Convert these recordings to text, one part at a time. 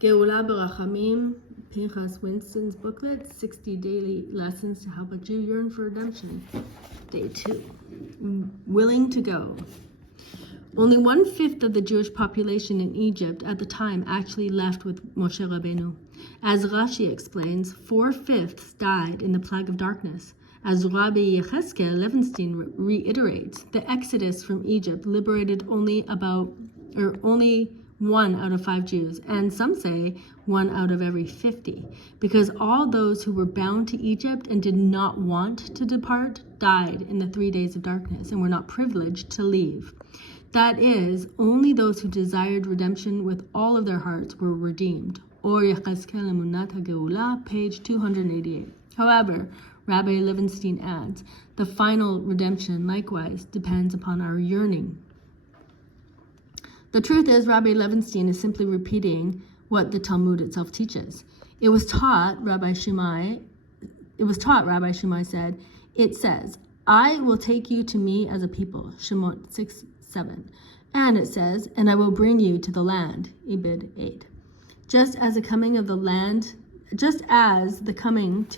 Geulah Rav Pinches Winston's booklet, 60 daily lessons to help a Jew yearn for redemption. Day 2. Willing to go. Only 1/5 of the Jewish population in Egypt at the time actually left with Moshe Rabbeinu. As Rashi explains, 4/5 died in the plague of darkness. As Rabbi Yecheskel Levenstein reiterates, the exodus from Egypt liberated only 1 out of 5 Jews, and some say 1 out of every 50, because all those who were bound to Egypt and did not want to depart died in the 3 days of darkness and were not privileged to leave. That is, only those who desired redemption with all of their hearts were redeemed. Or Yecheskel Emunat HaGeulah, page 288. However, Rabbi Levenstein adds, the final redemption likewise depends upon our yearning. The truth is, Rabbi Levenstein is simply repeating what the Talmud itself teaches. It was taught, Rabbi Shammai said, it says, I will take you to me as a people, Shemot 6:7. And it says, and I will bring you to the land, Ibid 8. Just as the coming to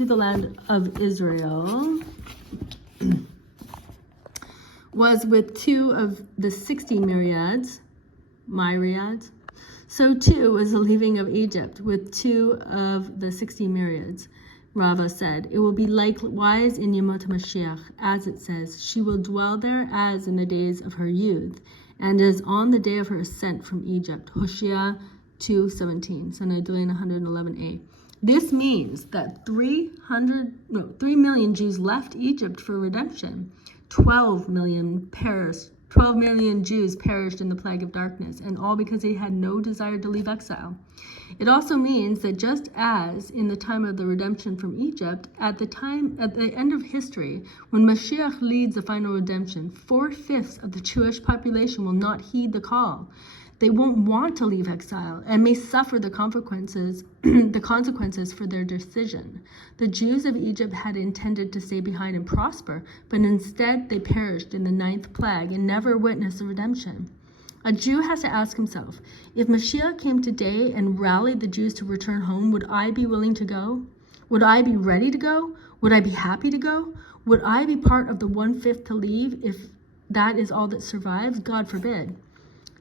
the land of Israel was with 2 of the 60 myriads, so too was the leaving of Egypt with 2 of the 60 myriads. Rava said, it will be likewise in Yemot Moshiach, as it says, she will dwell there as in the days of her youth, and as on the day of her ascent from Egypt. Hosea 2:17, Sanhedrin 111a. This means that 3 million Jews left Egypt for redemption. 12 million Jews perished in the plague of darkness, and all because they had no desire to leave exile. It also means that just as in the time of the redemption from Egypt, at the end of history, when Moshiach leads the final redemption, 4/5 of the Jewish population will not heed the call. They won't want to leave exile and may suffer the consequences for their decision. The Jews of Egypt had intended to stay behind and prosper, but instead they perished in the 9th plague and never witnessed the redemption. A Jew has to ask himself, if Mashiach came today and rallied the Jews to return home, would I be willing to go? Would I be ready to go? Would I be happy to go? Would I be part of the 1/5 to leave if that is all that survives? God forbid.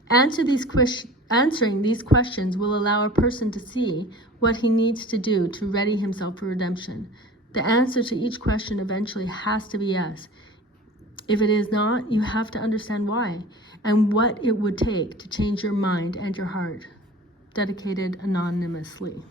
Answering these questions will allow a person to see what he needs to do to ready himself for redemption. The answer to each question eventually has to be yes. If it is not, you have to understand why and what it would take to change your mind and your heart. Dedicated anonymously.